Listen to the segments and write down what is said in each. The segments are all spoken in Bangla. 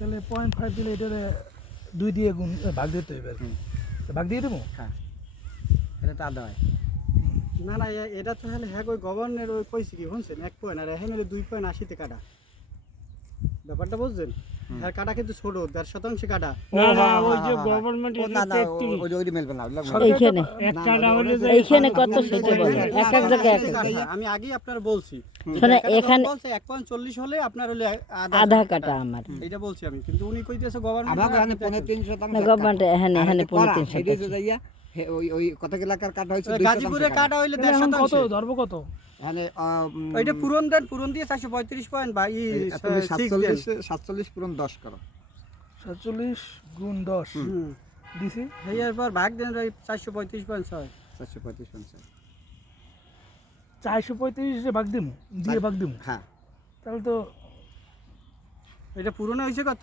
তাহলে 0.5 দিলে এটারে 2 দিয়ে গুণ ভাগ দিতে হবে। ভাগ দিয়ে দেবো। হ্যাঁ, এটা তো আদা হয় না না। এটা তো হলে হ্যাঁ ওই গভর্নের ওই কইছি কি শুনছেন 1 পয়েন্ট আর এখন হলে 2.80 কাটা। ব্যাপারটা বুঝছেন? হ্যাঁ কাটা কিন্তু ছোট 1.5% কাটা। না না ওই যে গভর্নমেন্ট না না ওই মেলবে না এইখানে এক কাটা হলে যে এইখানে কত সেটা বলেন, এক এক জায়গায় এক এক। আমি আগেই আপনার বলছি শোনো এখানে বলছে 1.40 হলে আপনার হলে আধা কাটা আমার এটা বলছি আমি, কিন্তু উনি কইতেছে গভর্নমেন্ট না গভর্নমেন্ট এখানে এখানে 3.5 ওই ওই কত এলাকার কাটা হইছে গাজীপুরে কাটা হইলে এখন কত 1.5%। ধরবো কত? মানে ওইটা পূরণ দেন, পূরণ দিয়ে 435 পয়েন্ট বা ই 47 পূরণ 10 করো। 47 গুণ 10 দিছি। এরপর ভাগ দেন 435.6 435 435 এ ভাগ দিমু দিয়ে ভাগ দিমু। হ্যাঁ তাহলে তো এটা পূরণ হইছে কত?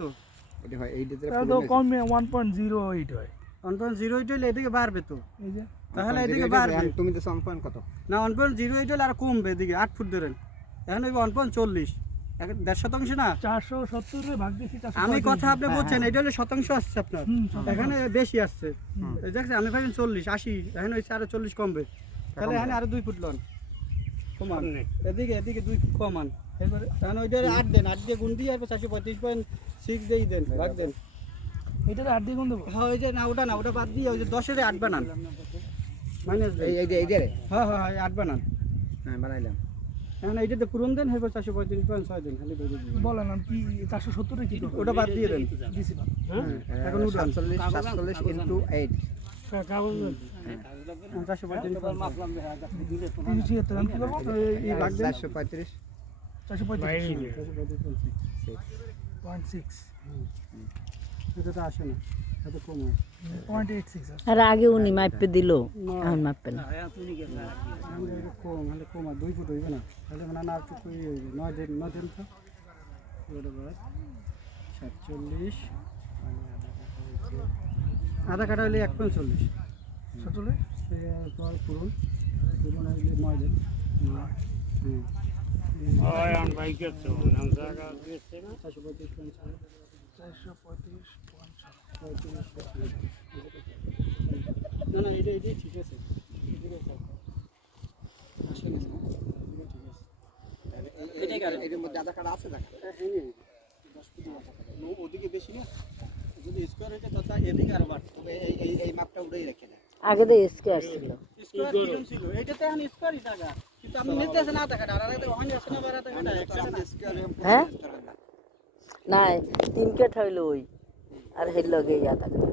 এটা হয় এই দিতে তাহলে তো কমে 1.08 হয়। 1.08 হইলে এদিকে বাড়বে তো, এই যে তাহলে এদিকে বাড়বে। তুমি তো 1 কত না 1.08 হইলে আর কমবে, এদিকে 8 ফুট ধরেন, এখন হইবে 1.40, 1.5% না। 470 এ ভাগ দিছি 435। আমি কথা আপনি বুঝছেন, এটা হলে শতাংশ আসছে আপনার, এখানে বেশি আসছে। দেখছেন আমি ভাবেন 40 80, এখন হইছে আরো 40 কমবে, তাহলে এখানে আরো 2 ফুট লন কমান, এদিকে এদিকে 2 ফুট কমান। এবারে তাহলে ওইটা 8 দেন, 8 দিয়ে গুণ দিয়ে আর 435.6 দেই দেন, ভাগ দেন। এটাতে 8 দিয়ে গুণ দেবো। হ্যাঁ ওই যে না ওটা বাদ দিয়ে ওই যে 10 এর 8 বানান, মাইনাস দেন। এই যে রে হ্যাঁ 8 বানান। হ্যাঁ বানাইলাম। এখন এইটাতে পূরণ দেন, এরপর 435.6 দেন, খালি বলে দিন। বলেন আমি কি 470 এ কি করব? ওটা বাদ দিয়ে দেন। দিছি না। এখন উঠান 47 ইনটু 8 কাগজ 435 মাপলাম দেখা দিলে তো 376 আমি কি করব? এই ভাগ দেন 435 435.6 এটা তো আসে না, এত কম হয়। 0.86 আছে। আর আগে উনি মাপে দিল, এখন মাপে না। এটা কম হলে কম হয়, 2 ফুট হইবে না, তাহলে মানে না একটু কই হইবে। 9 দেন তো ওটা বাদ 47 আধা কাটা হইলে 1.40 47 এরপর পূরণ হইলে 9 দেন। ওই আন বাইকের তো নাম জায়গা দিয়েছে না 435.6 435.6 না এটাই ঠিক আছে, আসে না ঠিক আছে। এর মধ্যে আধা কাটা আছে দেখা হ্যাঁ 10 ফুট নো ওদিকে বেশি না, যদি স্কয়ার হইতে তত এদিকে আরো বাড়তো। তবে এই মাপটা উড়েই রেখে না। আগে তো স্কয়ার ছিল। স্কয়ার কিরকম ছিল? এটাতে এখন স্কয়ারই জায়গা, কিন্তু আপনি নিতে আসেন আধা কাটা, আর আধা ওখানে আসে না বাড়াতে কাটা হ্যাঁ না 3 কাঠ হইলো ওই আর হেল লগে আধা কাটা।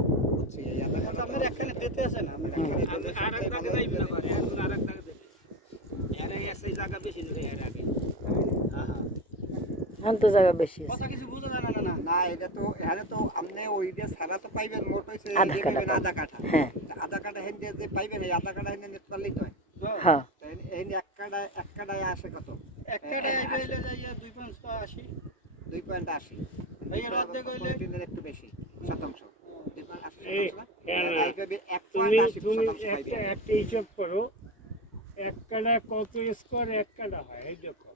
আপনার একখানে দিতে আসেন, আমি আরেক দাগে যাইবে না পারে এখন আরেক দাগে দেবে এর এই জায়গা বেশি নেই এর আগে। এখন তো জায়গা বেশি আছে। কথা কিছু বুঝা যায় না। না এটা তো এখানে তো আপনি ওই যে সারা তো পাইবেন মোট হইছে আধা কাটা আধা কাটা। হ্যাঁ আধা কাটা হেন দিয়ে যে পাইবেন এই আধা কাটা হেন নেট পারলেই তো হয়। হ্যাঁ এই এক কাটায় আসে কত? এক কাটা আইলে যাইয়া 2.80 2.80 এই অর্ধেক হইলে দিনের একটু বেশি শতাংশ। এই তুমি একটা হিসাব করো, এক কাটা কত স্কোয়ার এক কাটা হয় এই দেখো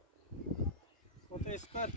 কত স্কয়ার